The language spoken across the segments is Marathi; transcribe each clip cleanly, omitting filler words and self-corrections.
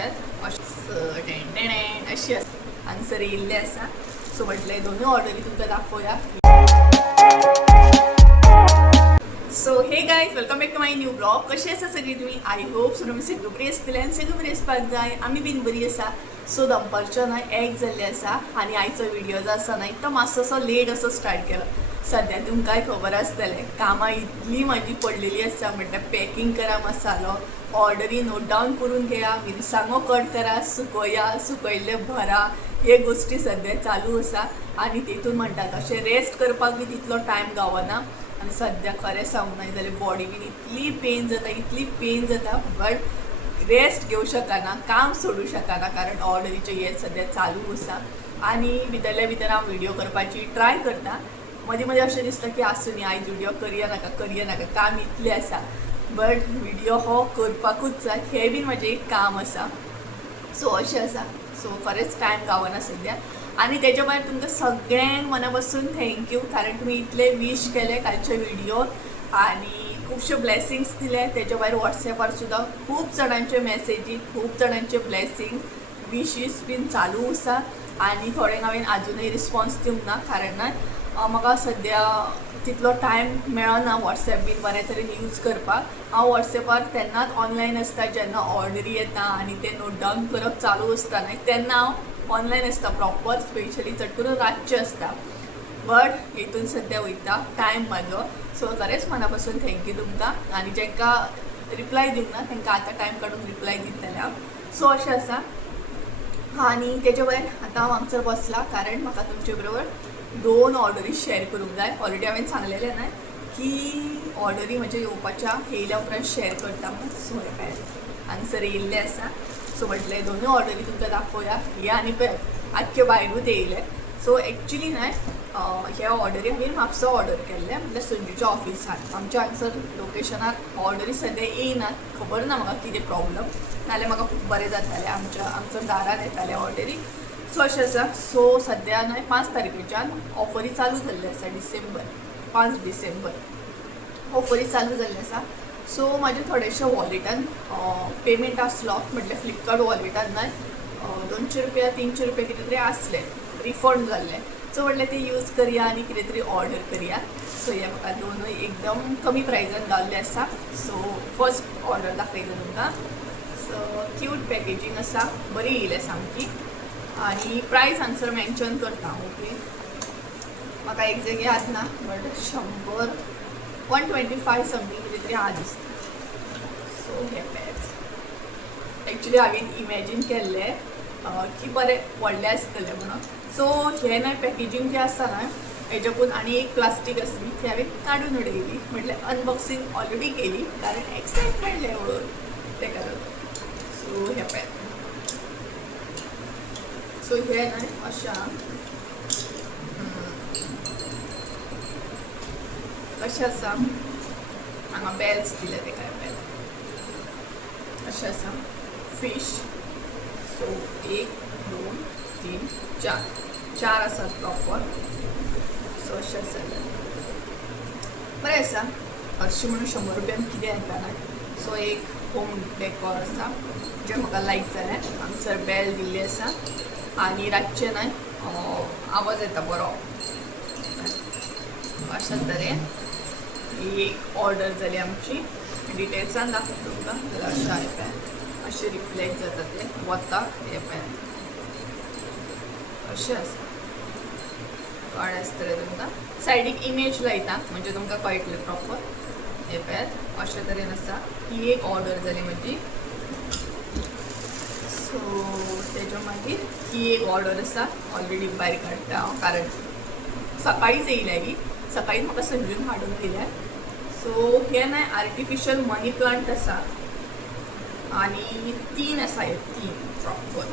पळयात अशी हांगसर येयल्ले आसा. सो म्हटलें दोनूय ऑर्डरी तुमकां दाखोवया. So hey guys, welcome back to my new blog. कशी आसा सगळी तुमी? आय होप सो तुमी सगळी बरी आसतली आनी सगळी बरी आसपाक जाय. आमी बीन बरी आसा. सो दनपारच्या न्हय 1 जाल्ले आसा आनी आयचो व्हिडिओ जो आसा न्हय तो मातसो लेट असो स्टार्ट केलो. सद्या तुमकांय खबर आसतलें कामां इतली म्हाजी पडलेली आसा. म्हटल्यार पॅकिंग करा मसालो, ऑर्डरी नोट डावन करून घेया, मिरसांगो कट करा, सुकोया, सुकयल्ले भरा, हे गोष्टी सद्या चालू आसा. आनी तितून म्हणटात अशें रेस्ट करपाक बी तितलो टायम गावना. आनी सद्या खरें सांगूंक जाय जाल्यार बॉडी बीन इतली पेन जाता बट रेस्ट घेवं शकना, काम सोडूं शकना कारण ऑर्डरीचे हे सद्या चालू आसा. आनी भितरल्या भितर हांव व्हिडिओ करपाची ट्राय करता. मदीं मदीं अशें दिसता की आसूं न्ही आयज व्हिडिओ करया नाका काम इतलें आसा. बट व्हिडिओ हो करपाकूच जाय, हें बीन म्हजें एक काम आसा. सो अशें आसा. सो खरेंच टायम गावना सद्या. आनी तेच्या भायर तुमकां सगळ्यांक मना पासून थँक्यू कारण तुमी इतले विश केले कालच्या व्हिडिओर आनी खुबशे ब्लेसिंग्स दिले. तेच्या भायर वॉट्सॅपार सुद्दां खूब जाणांचे मॅसेजी, खूब जाणांचे ब्लेसिंग्स विशीस बीन चालू आसा. आनी थोड्यांक हांवें आजुनूय रिस्पॉन्स दिवंक ना कारण म्हाका सद्या तितलो टायम मेळना वॉट्सॅप बीन बऱ्या तरेन यूज करपाक. हांव वॉट्सॅपार तेन्नाच ऑनलायन आसता जेन्ना ऑर्डरी येता आनी ते नोट डावन करप चालू आसता न्हय तेन्ना हांव ऑनलायन आसता प्रॉपर, स्पेशली चड करून रातचें आसता. बट हितून सद्या वयता टायम म्हाजो. सो खरेंच मना पासून थँक्यू तुमकां. आनी जेंकां रिप्लाय दिवंक ना तेंकां आतां टायम काडून रिप्लाय दितलें हांव. सो अशें आसा. आनी तेच्या भायर आतां हांव हांगसर बसलां कारण म्हाका तुमचे बरोबर 2 ऑर्डरी शेअर करूंक जाय. ऑलरेडी हांवें सांगलेलें न्हय की ऑर्डरी म्हजे येवपाच्या येयल्या उपरांत शेअर करता म्हणून. सो हे पळय हांगसर येयल्ले आसा. सो म्हटलें दोनूय ऑर्डरी तुमकां दाखोवया. हे आनी पळय आख्खे भायरूच येयले. सो एक्चुली न्हय हे ऑर्डरी हांवें म्हापसा ऑर्डर केल्ले म्हटल्यार संजूच्या ऑफिसान. आमच्या हांगसर लोकेशनार ऑर्डरी सद्या येयनात. खबर ना म्हाका कितें प्रॉब्लम, नाल्यार म्हाका खूब बरें जातालें. आमच्या दारान येताले ऑर्डरी. सो अशें आसा. सो सद्या न्हय 5 तारखेच्यान ऑफरी चालू जाल्ली आसा. 5 डिसेंबर ऑफरी चालू जाल्ली आसा. सो म्हाजे थोडेशे वॉलेटान पेमेंट आसलो म्हटल्यार फ्लिपकार्ट वॉलेटान न्हय 200 रुपया 300 रुपया कितें तरी आसलें रिफंड जाल्लें. सो म्हटलें ते यूज करया आनी कितें तरी ऑर्डर करया. सो हे म्हाका दोनूय एकदम कमी प्रायजान गावल्ले आसा. सो फर्स्ट ऑर्डर दाखयता तुमकां. सो क्यूट पॅकेजींग आसा, बरी येयल्या सामकी. आनी प्रायस हांगसर मेन्शन करता. ओके म्हाका एक्झॅक्ट याद ना बट 125 समथींग कितें तरी आहा दिसता. सो हे पॅड्स एक्चुली हांवें इमॅजीन केल्लें की बरें व्हडलें आसतलें म्हणून. सो हे न्हय पॅकेजींग जें आसा न्हय हेज्याकून आनी एक प्लास्टीक आसली ती हांवें काडून उडयली. म्हटल्यार अनबॉक्सिंग ऑलरेडी केली कारण एक्सायटमेंट लेवल तेका लागून. सो हे पळय. सो हे न्हय अशें आसा. हांगा बेल्स दिले तेका बेल अशें आसा. फीश. सो 1 2 3 4 आसात प्रॉपर. सो अशें आसा. बरें आसा. हरशीं म्हणून 100 रुपयान कितें येता न्हय. सो एक होम डेकोर आसा जें म्हाका लायक जालें. हांगसर बेल दिल्ली आसा आनी रातचें न्हय आवाज येता बरो. अशा तरेन ही एक ऑर्डर जाली आमची. डिटेल्सान दाखयता तुमकां जाल्यार अशें आहे पळय अशें रिफ्लेक्ट जाता ते वता. हे पळय अशें आसा. कळ्ळें आसतलें तुमकां. सायडीक इमेज लायता म्हणजे तुमकां कळटलें प्रॉपर. हे पळय अशे तरेन आसा. ही एक ऑर्डर जाली म्हजी. सो तेज्या मागीर ही एक ऑर्डर आसा. ऑलरेडी भायर काडटा हांव कारण सकाळीच येयल्या ही. सकाळीच म्हाका संजून हाडून दिल्या. सो हे न्हय आर्टिफिशियल मनी प्लांट आसा आनी 3 आसा हे 3 प्रॉपर.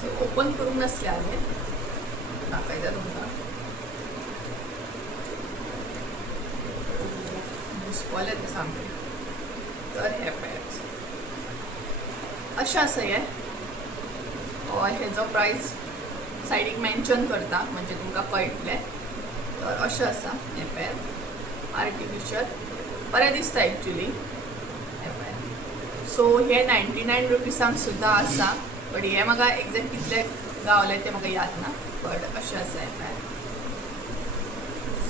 सो ओपन करूंक नासलें हांवें दाखयता तुमकां. घुसपले ते सामके. तर हे पळय अशें आसा हे. हेजो प्रायस सायडीक मेन्शन करता म्हणजे तुमकां कळटलें. तर अशें आसा. हे पळय आर्टिफिशियल बरें दिसता एक्चुली. हे पळय सो हे 99 रुपीसांक सुद्दां आसा. बट हे म्हाका एक्झॅक्ट कितले गावले ते म्हाका याद ना. बट अशें आसा हे.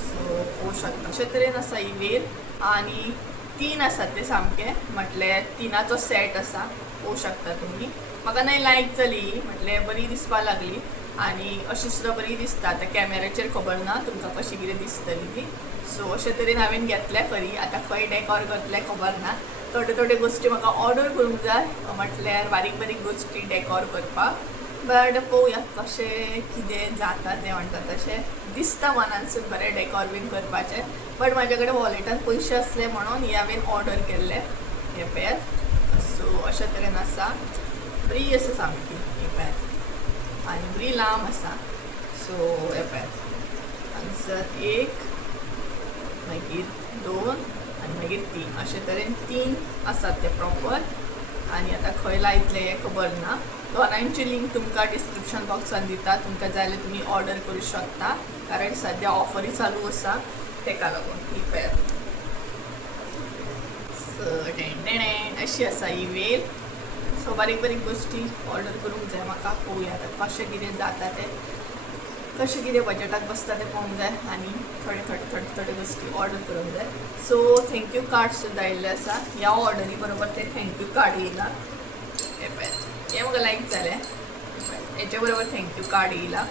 सो पळोवंक शकता अशे तरेन आसा ही वेल. आनी 3 आसात ते सामके, म्हटल्यार 3 सेट आसा. पळोवंक शकता तुमी. म्हाका नाही लायक जाली, म्हटल्यार बरी दिसपाक लागली. आनी अशी सुद्दां बरी दिसता. आतां कॅमेराचेर खबर ना तुमकां कशी कितें दिसतली ती. सो अशे तरेन हांवें घेतले खरी. आतां खंय डेकोर करतले खबर ना. थोड्यो थोड्यो गोश्टी म्हाका ऑर्डर करूंक जाय, म्हटल्यार बारीक बारीक गोश्टी डेकोर करपाक. बट पळोवया कशें कितें जाता तें म्हणटा तशें दिसता मनानसून बरें डेकोर बीन करपाचें. बट म्हाजे कडेन वॉलेटान पयशे आसले म्हणून हे हांवें ऑर्डर केल्ले हे पॅड. सो अशे तरेन आसा. बरी आसा सामकी ही पॅड आनी बरी लांब आसा. सो हे पॅड हांगसर 1 मागीर 2 आनी मागीर 3 अशे तरेन 3 आसात ते प्रॉपर. आनी आतां खंय लायतले हें खबर ना. दोनांची लिंक तुमकां डिस्क्रिप्शन बॉक्सान दिता. तुमकां जाय जाल्यार तुमी ऑर्डर करूं शकता, कारण सद्या ऑफरी चालू आसा तेका लागून ही पॅड. सो अशी आसा ही वेल. सो बारीक बारीक गोश्टी ऑर्डर करूंक जाय म्हाका. पळोवया आतां कशें कितें जाता तें, कशें कितें बजेटाक बसता तें पळोवंक जाय. आनी थोडे गोश्टी ऑर्डर करूंक जाय. सो थँक्यू कार्ड सुद्दां आयिल्ले आसा. ह्या ऑर्डरी बरोबर ते थँक्यू कार्ड येयला. हे म्हाका लायक जालें. हेचे बरोबर थँक्यू कार्ड येयला.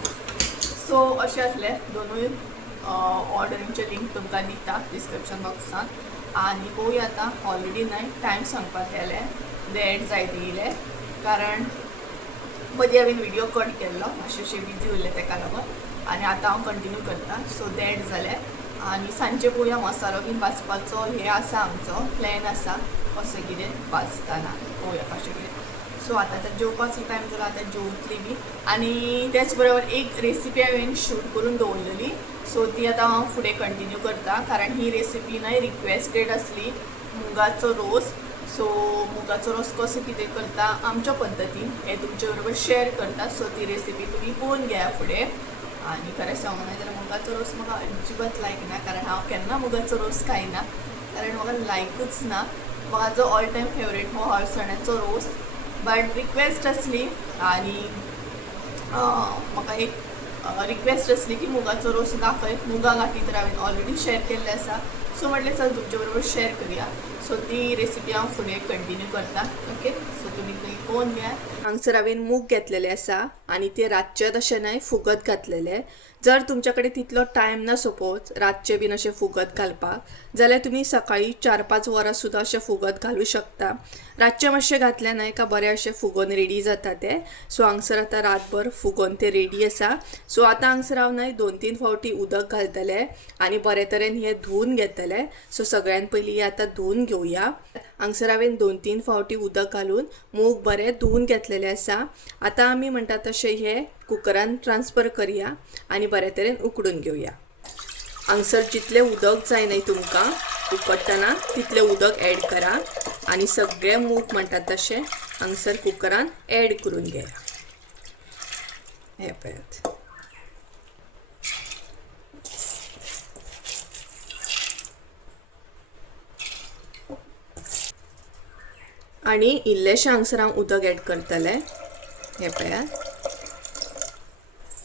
सो अशें आसले दोनूय ऑर्डरींचे लिंक तुमकां दिता डिस्क्रिप्शन बॉक्सान. आनी पळोवया आतां ऑलरेडी नाही टायम सांगपाक गेले देड जायत येयले, कारण मदीं हांवें व्हिडिओ कट केल्लो मातशें बिजी उरले तेका लागून. आनी आतां हांव कंटिन्यू करता. सो देड जाले. आनी सांजचे पळोवया मसालो बीन भाजपाचो हे आसा आमचो प्लॅन आसा. कशें कितें भाजतना पळोवया कशें कितें. सो आतां जेवपाचो टायम जालो. आतां जेवतली बी. आनी त्याच बरोबर एक रेसिपी हांवें शूट करून दवरलेली. सो ती आतां हांव फुडें कंटिन्यू करता, कारण ही रेसिपी न्हय रिक्वेस्टेड आसली. मुगाचो रोस. सो मुगाचो रोस कसो कितें करता आमच्या पद्दतीन हे तुमचे बरोबर शेअर करता. सो ती रेसिपी तुमी पळोवन घेया फुडें. आनी खरें सांगूं ना जाल्यार मुगाचो रोस म्हाका अजिबात लायक ना, कारण हांव केन्ना मुगाचो रोस खायना, कारण म्हाका लायकूच ना. म्हाजो ऑल टायम फेवरेट हो अळसाण्याचो रोस. बट रिक्वेस्ट आसली आनी म्हाका एक रिक्वेस्ट आसली की मुगाचो रोस दाखय. मुगा गाठी तर हांवें ऑलरेडी शेअर केल्ले आसा. सो म्हटलें चल तुमचे बरोबर शेअर करूया. सो ती रेसिपी हांव फुडें कंटिन्यू करता. ओके, सो तुमी थंय पळोवन घ्या. हांगसर हांवें मूग घेतलेले आसा आनी ते रातचे अशें न्हय फुगत घातलेले. जर तुमच्या कडेन तितलो टायम ना सपोज रातचे बीन अशें फुगत घालपाक, जाल्यार तुमी सकाळी 4-5 वरां सुद्दां अशें फुगत घालूं शकता. रातचे मातशें घातलें न्हय का बरें अशें फुगोन रेडी जाता ते. सो हांगसर आतां रातभर फुगोन ते रेडी आसा. सो आतां हांगसर हांव न्हय 2-3 फावटी उदक घालतलें आनी बरे तरेन हे धुवन घेतलें. सो सगळ्यान पयलीं हे आतां धुवन घेवया. हांगसर हांवें 2-3 फावटी उदक घालून मूग बरें धुवन घेतलेले आसा. आतां आमी म्हणटा तशें हे कुकरान ट्रान्सफर करया आनी बरे तरेन उकडून घेवया. हांगसर जितलें उदक जाय न्हय तुमकां उकडटना तितलें उदक ॲड करा आनी सगळे मूग म्हणटा तशें हांगसर कुकरान ॲड करून घेया. हे पळयात. आनी इल्लेशें हांगसर हांव उदक ॲड करतलें. हे पळयात.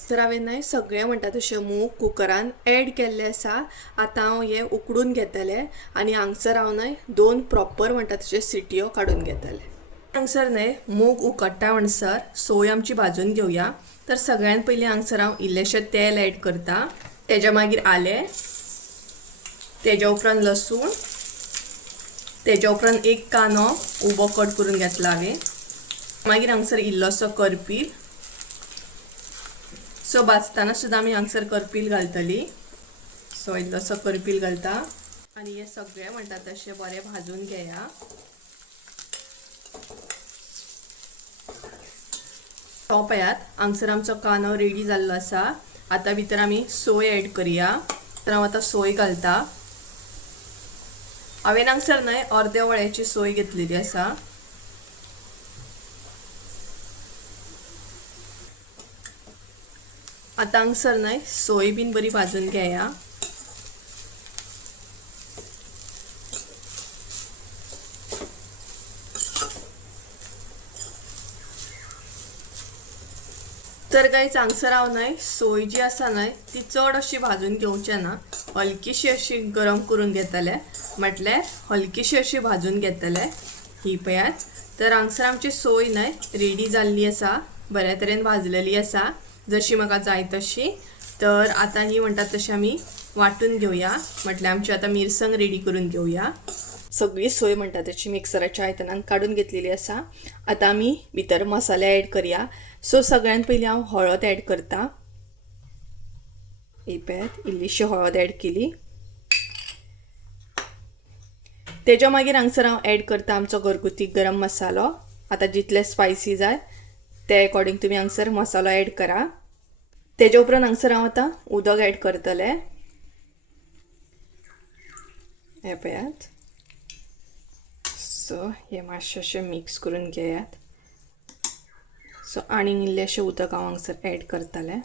तर हांवें न्हय सगळें म्हणटा तशें मूग कुकरान ॲड केल्लें आसा. आतां हांव हें उकडून घेतलें आनी हांगसर हांव न्हय 2 प्रॉपर म्हणटा तशें सिटयो काडून घेतलें. हांगसर न्हय मूग उकडटा म्हणसर सोय आमची भाजून घेवया. तर सगळ्यान पयलीं हांगसर हांव इल्लेशें तेल ॲड करता. तेज्या मागीर आलें, तेज्या उपरांत लसूण, तेज्या उपरांत एक कांदो उबो कट करून घेतला हांवें. मागीर हांगसर इल्लोसो करपील. सो भाजतना सुद्दां आमी हांगसर करपील घालतली. सो इल्लोसो करपील घालता आनी हे सगळें म्हणटा तशें बरें भाजून घेया. तो पळयात हांगसर आमचो कांदो रेडी जाल्लो आसा. आतां भितर आमी सोय ॲड करया. तर हांव आतां सोय घालता. हांवें हांगसर न्हय अर्दे वळ्याची सोय घेतलेली आसा. आतां हांगसर न्हय सोय बीन बरी भाजून घेया. तर काही हांगसर हांव न्हय सोय जी आसा न्हय ती चड अशी भाजून घेवचें ना, हलकीशी अशी गरम करून घेतले, म्हटल्यार हलकीशी अशी भाजून घेतले ही पयात. तर हांगसर आमची सोय न्हय रेडी जाल्ली आसा, बऱ्या तरेन भाजलेली आसा जशी म्हाका जाय तशी. तर आता ही म्हणटात तशी आमी वाटून घेवया, म्हटल्यार आमची आता मिरसांग रेडी करून घेवया. सगळी सोय म्हणटा तशी मिक्सराच्या आयतनान काढून घेतलेली आसा. आता आमी भितर मसाले ॲड करया. सो सगळ्यात पयलीं हांव हळद ॲड करता. ही पळयात इल्लीशी हळद ॲड केली. तेच्या मागीर हांगसर हांव ॲड करता आमचो घरगुती गरम मसालो. आता जितले स्पायसी जाय ते अकॉर्डिंग तुमी हांगसर मसालो ॲड करा. तेच्या उपरांत हांगसर हांव आतां उदक ॲड करतले. हे पळयात. सो हे मातशें अशें मिक्स करून घेयात. सो आनी इल्लेशें उदक हांव हांगसर ॲड करतलें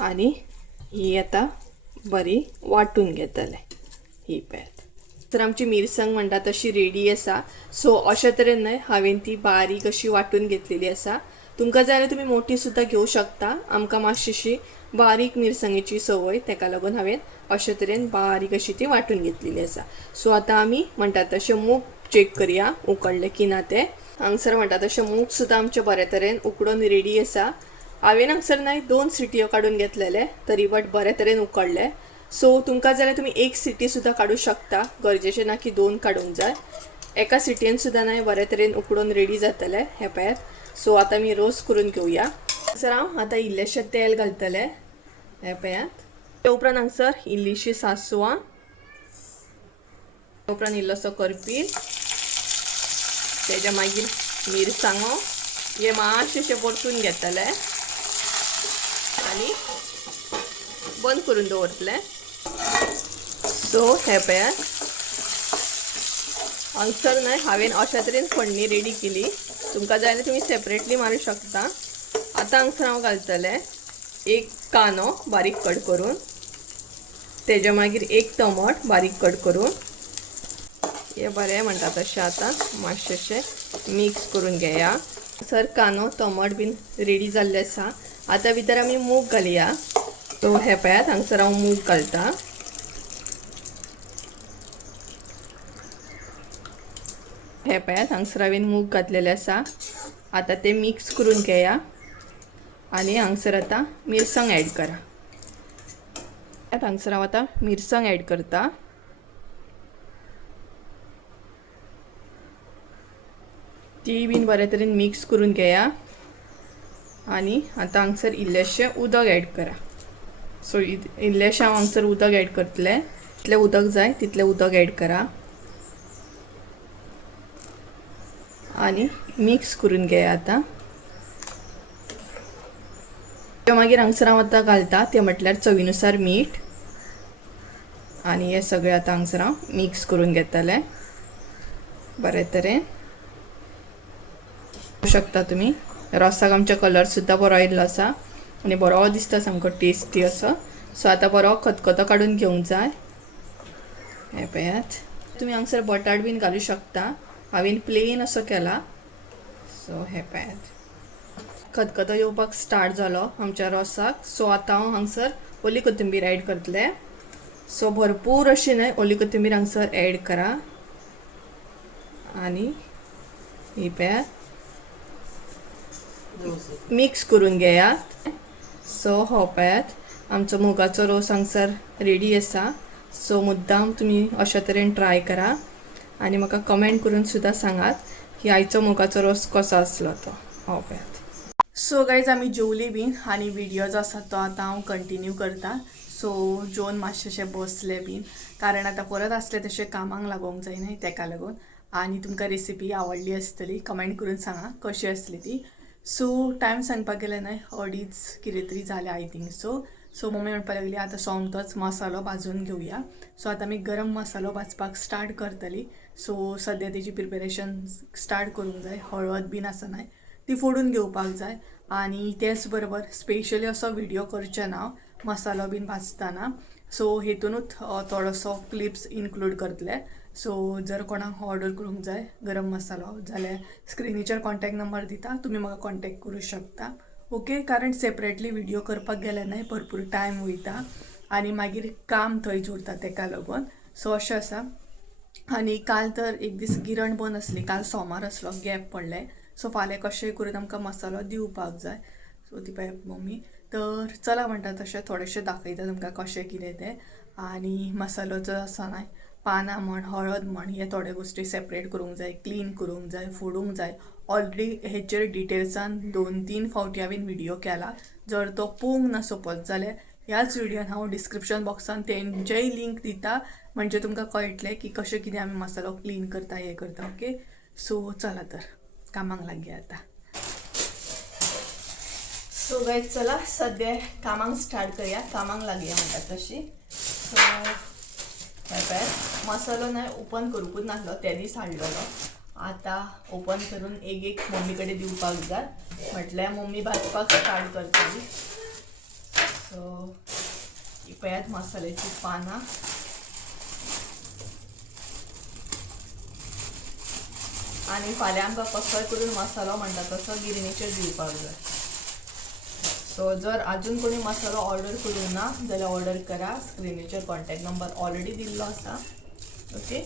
आनी ही आतां बरी वाटून घेतले ही पळयात. तर आमची मिरसांग म्हणटा तशी रेडी आसा. सो अशे तरेन न्हय हांवें ती बारीक अशी वाटून घेतलेली आसा. तुमकां जाय जाल्यार तुमी मोठी सुद्दां घेवं शकता. आमकां मातशीशी बारीक मिरसांगेची संवय, तेका लागून हांवें अशे तरेन बारीक अशी ती वाटून घेतलेली आसा. सो आतां आमी म्हणटा तशें मूग चेक करया उकडले की ना ते. हांगसर म्हणटा तशें मूग सुद्दां आमचे बरे तरेन उकडून रेडी आसा. हांवें हांगसर न्हय 2 सिटयो काडून घेतलेले, तरी बट बरे तरेन उकडले. सो तुमकां जाल्यार तुमी 1 सिटी सुद्दां काडूं शकता, गरजेचें ना की 2 काडूंक जाय. एका सिटयेन सुद्दां न्हय बरे तरेन उकडून रेडी जातले हे पळयात. सो आतां आमी रोस्ट करून घेवया. हांगसर हांव आतां इल्लेशें तेल घालतलें हे पळयात. ते उपरांत हांगसर इल्लीशी सासवां, उपरांत इल्लोसो करपील, तेच्या मागीर मिरसांगो हे मातशें परतून घेतले आनी बंद करून दवरतले. सो हे पळयात हांगसर न्हय हांवें अशा तरेन फोडणी रेडी केली. तुमकां जाय जाल्यार तुमी सेपरेटली मारूं शकता. आतां हांगसर हांव घालतलें 1 कांदो बारीक कट करून, तेच्या मागीर 1 टमाट बारीक कट करून. हे बरें म्हणटा तशें आतां मातशेंशें मिक्स करून घेया. सर कांदो टमाट बीन रेडी जाल्ले आसा. आतां भितर आमी मूग घालया. सो हे पळयात हांगसर हांव मूग घालता. हे पळयात हांगसर हांवें मूग घातलेले आसा. आतां ते मिक्स करून घेया आनी हांगसर आतां मिरसांग ॲड करा. हांगसर हांव आतां मिरसांग ॲड करता. ती बीन बरे तरेन मिक्स करून घेया आनी आतां हांगसर इल्लेशें उदक ॲड करा. सो इल्लेशें हांव हांगसर उदक ॲड करतलें. जितलें उदक जाय तितलें उदक ॲड करा आनी मिक्स करून घेया. आतां मागीर हांगसर हांव आतां घालता तें म्हटल्यार चवीनुसार मीठ आनी हे सगळें आतां हांगसर हांव मिक्स करून घेतलें बरे तरेन. शकता तुमी रोसाक आमच्या कलर सुद्दां बरो येयल्लो आसा आनी बरो दिसता सामको टेस्टी असो. सो आतां बरो खतखतो काडून घेवंक जाय. हे पळयात तुमी हांगसर बटाट बीन घालूं शकता. हांवें प्लेन असो केला. सो हे पळयात खतखतो येवपाक स्टार्ट जालो आमच्या रोसाक. सो आतां हांव हांगसर ओली कोथिंबीर ॲड करतलें. सो भरपूर अशी न्हय ओली कोथिंबीर हांगसर ॲड करा आनी ही पळयात मिक्स करून घेयात. सो हो पळयात आमचो मुगाचो रोस हांगसर रेडी आसा. सो मुद्दाम तुमी अशा तरेन ट्राय करा आनी म्हाका कमेंट करून सुद्दां सांगात की आयचो मुगाचो रोस कसो आसलो तो. हो पळयात. सो गायज आमी जेवली बीन आनी व्हिडिओ जो आसा तो आतां हांव कंटिन्यू करता. सो जेवन मातशेंशें बसले बीन कारण आतां परत आसले तशें कामाक लागोंक जाय न्हय तेका लागून. आनी तुमकां रेसिपी आवडली आसतली कमेंट करून सांगा कशी आसली ती. सो टायम सांगपाक गेलें न्हय 2:30 कितें तरी जालें I think so. So mummy म्हणपाक लागली आतां सोमतोच मसालो भाजून घेवया. सो आतां आमी गरम मसालो भाजपाक स्टार्ट करतली. सो सद्या तेजी प्रिपेरेशन स्टार्ट करूंक जाय. हळद बीन आसा न्हय ती फोडून घेवपाक जाय आनी तेच बरोबर स्पेशली असो व्हिडिओ करचें ना मसालो बीन भाजतना. सो हेतूनूच थोडोसो क्लिप्स इन्क्लूड करतले सो जर कोणाक ऑर्डर करूंक जाय गरम मसालो जाल्यार स्क्रिनीचेर कॉन्टॅक्ट नंबर दिता, तुमी म्हाका कॉन्टॅक्ट करूं शकता. ओके, कारण सेपरेटली व्हिडिओ करपाक गेले न्हय भरपूर टायम वयता आनी मागीर काम थंयच उरता तेका लागून. सो अशें आसा. आनी काल तर एक दीस गिरण बंद आसली, काल सोमार आसलो, गॅप पडले. सो फाल्यां कशेंय करून आमकां मसालो दिवपाक जाय. सो ती पळय मम्मी. तर चला म्हणटा तशें थोडेशें दाखयता तुमकां कशें कितें तें. आनी मसालो जो आसा न्हय, पानां म्हण हळद म्हण हे थोडे गोश्टी सेपरेट करूंक जाय, क्लीन करूंक जाय, फोडूंक जाय. ऑलरेडी हेचेर डिटेल्सान 2-3 फावटी हांवें व्हिडिओ केला. जर तो पळोवंक ना सोपत जाल्यार ह्याच व्हिडिओन हांव डिस्क्रिप्शन बॉक्सान तेंचेय लिंक दिता, म्हणजे तुमकां कळटलें की कशें कितें आमी मसालो क्लीन करता हें करता. ओके, सो चला तर कामाक लागया आतां. सो गायज चला सद्या कामाक स्टार्ट करूया, कामाक लागया म्हणटा तशी. सो पळय मसालो नाही ओपन करूंकूच नासलो, त्या दीस हाडलेलो. आतां ओपन करून एक एक मम्मी कडेन दिवपाक जाय, म्हटल्यार मम्मी भाजपाक स्टार्ट करतली. सो ही पळयात मसाल्याची पानां. आनी फाल्यां आमकां कसोय करून मसालो म्हणटा तसो गिरणीचेर दिवपाक जाय. सो जर अजून कोणी मसालो ऑर्डर करूंक ना जाल्यार ऑर्डर करा, स्क्रिनीचेर कॉन्टॅक्ट नंबर ऑलरेडी दिल्लो आसा. ओके,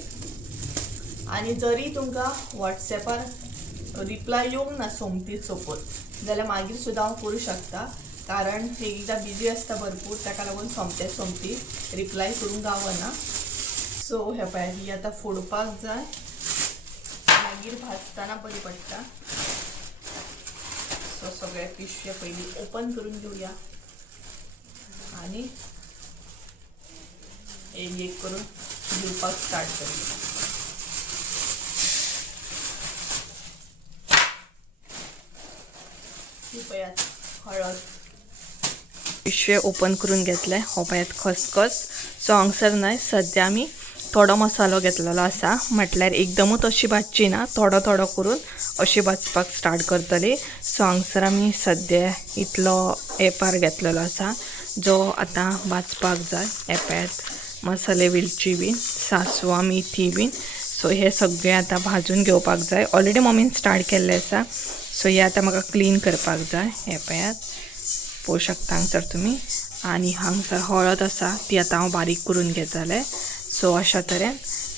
आनी जरी तुमकां वॉट्सॅपार रिप्लाय येवंक ना सोमती सपोज जाल्यार मागीर सुद्दां हांव करूं शकता, कारण एकदां बिजी आसता भरपूर, ताका लागून सोमती रिप्लाय करूंक गावना. सो हे पळय ही आतां फोडपाक जाय, मागीर भाजतना बरी पडटा. सो सगळे पिशवे पयलीं ओपन करून घेवया आनी एक एक करून दिवपाक स्टार्ट करूया. पळयात हळद पिशवे ओपन करून घेतले. हो पळयात खसखस. सो हांगसर न्हय सद्या आमी थोडो मसालो घेतलेलो आसा, म्हटल्यार एकदमूच अशी भाजची ना, थोडो थोडो करून अशी भाजपाक स्टार्ट करतली. सो हांगसर आमी सद्या इतलो एपार घेतलेलो आसा जो आतां भाजपाक जाय. एपात मसाले वेलची बीन, सासवां, मेथी बीन. सो हे सगळे आतां भाजून घेवपाक जाय. ऑलरेडी मम्मीन स्टार्ट केल्लें आसा. सो हे आतां म्हाका क्लीन करपाक जाय. हे पळयात पळोवंक शकता हांगसर तुमी. आनी हांगसर हळद आसा ती आतां हांव बारीक करून घेतलें. सो अशा तरेन.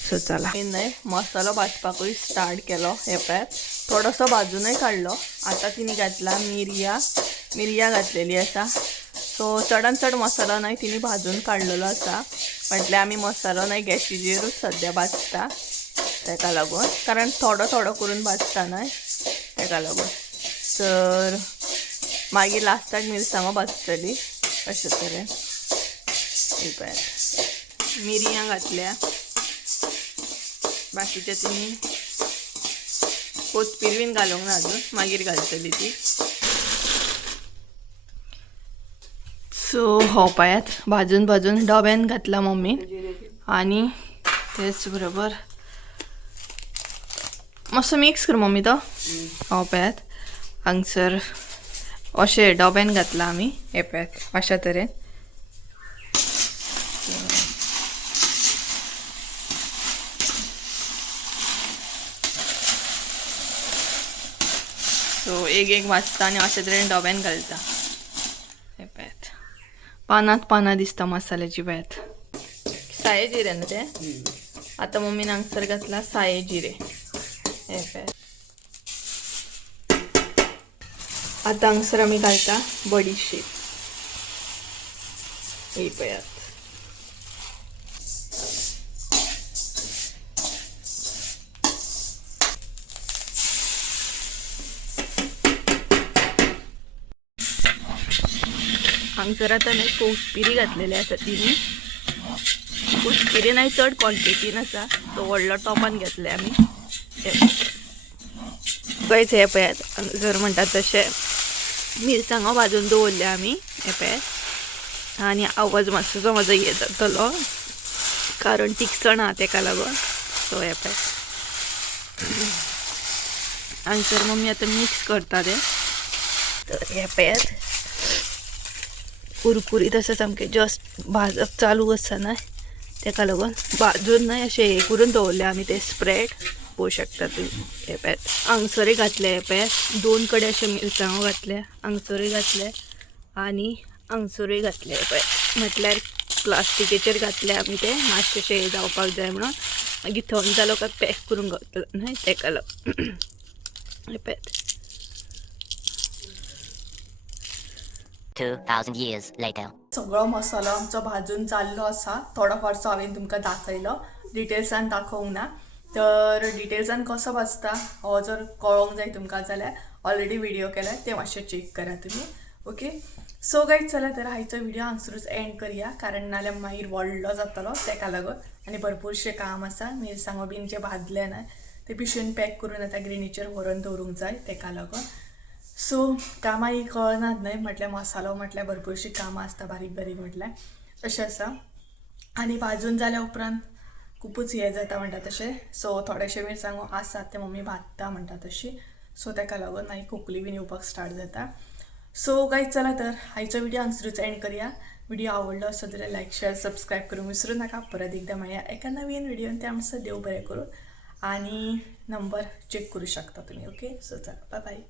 सो चला न्हय मसालो भाजपाकूय स्टार्ट केलो. हे पळयात थोडोसो भाजूनय काडलो. आतां तिने घातला मिरयां घातलेली आसा. सो चडान चड मसालो न्हय तिने भाजून काडलेलो आसा, म्हटल्यार आमी मसालो न्हय गॅसीचेरूच सद्या भाजता ताका लागून, कारण थोडो थोडो करून भाजता न्हय ताका लागून. तर मागीर लास्टाक मिरसांगो भाजतली अशे तरेन. पळयात मिरयां घातल्या, बाकीचे तिने कोथमीर बीन घालूंक ना अजून, मागीर घालतली ती. सो हो पळयात भाजून भाजून डब्यान घातला मम्मीन. आनी तेच बरोबर मातसो मिक्स कर मम्मी तो. हो पळयात हांगसर अशे डब्यान घातला आमी. हे पळयात अशा तरेन. सो एक एक वाजता आनी अशे तरेन डब्यान घालता. हे पळयात पानां दिसता मसाल्याची. पळयात साये जिरे न्हू ते. आतां मम्मीन हांगसर घातला साये जिरे. हे पळयात आतां हांगसर आमी घालता बडीशेप. हे पळयात हांगसर आतां न्हय कोथमिरी घातलेली आसा तिनी. कोथमिरी न्हय चड क्वॉन्टिटीन आसा, तो व्हडलो टॉपान घेतले आमी. खंयच हे पळयात हांगसर म्हणटा तशे मिरसांगो भाजून दवरले आमी. हे पळयात आनी आवाज मातसो म्हजो हे जातलो कारण तिखसण आहा तेका लागून. सो हे पळयात हांगसर मम्मी आतां मिक्स करता ते. तर हे पळयात कुरकुरीत असं सामकें जस्ट भाजप चालू आसा ना ताका लागून भाजून न्हय अशें हे करून दवरले आमी ते स्प्रेड पळोवंक शकता तुमी. हे पळय हांगसरूय घातले, हे पळय 2 कडेन अशे मिरसांगो घातले, हांगसरूय घातले आनी हांगसरूय घातले. हे पळय म्हटल्यार प्लास्टिकेचेर घातले आमी ते मातशें हे जावपाक जाय म्हणून. मागीर थंड जालो काय पॅक करून घातलो न्हय ताका लागून. हे पळय 2000 years later. सगळो मसालो आमचो भाजून जाल्लो आसा. थोडो फारसो हांवें तुमकां दाखयलो, डिटेल्सान दाखोवंक ना. तर डिटेल्सान कसो भाजता हो जर कळोंक जाय तुमकां जाल्यार ऑलरेडी व्हिडिओ केला, ते मातशें चेक करा तुमी. ओके, सो गायज चला तर आयचो व्हिडिओ हांगसरूच एंड करया, कारण नाल्यार मागीर व्हडलो जातलो ताका लागून आनी भरपूरशें काम आसा. मिरसांगो बीन जे भाजले ना ते पिशवेन पॅक करून आतां ग्रिनीचेर व्हरून दवरूंक जाय ताका लागून. सो कामां ही कळनात न्हय, म्हटल्यार मसालो म्हटल्यार भरपूरशीं कामां आसता बारीक बारीक म्हटल्यार तशें आसा. आनी भाजून जाल्या उपरांत खूबच हे जाता म्हणटा तशें. सो थोडेशे मिरसांगो आसात ते मम्मी भाजता म्हणटा तशी, सो ताका लागून मागीर खोकली बीन येवपाक स्टार्ट जाता. सो गायज चला तर आयचो व्हिडिओ हांगसरूच एंड करया. व्हिडिओ आवडलो असो जाल्यार लायक शेअर सबस्क्राईब करूंक विसरू नाका. परत एकदा मेळया एका नवीन व्हिडिओन. ते आमचं देव बरें करून. आणि नंबर चेक करू शकता तुम्ही. ओके, सो चला बाय बाय.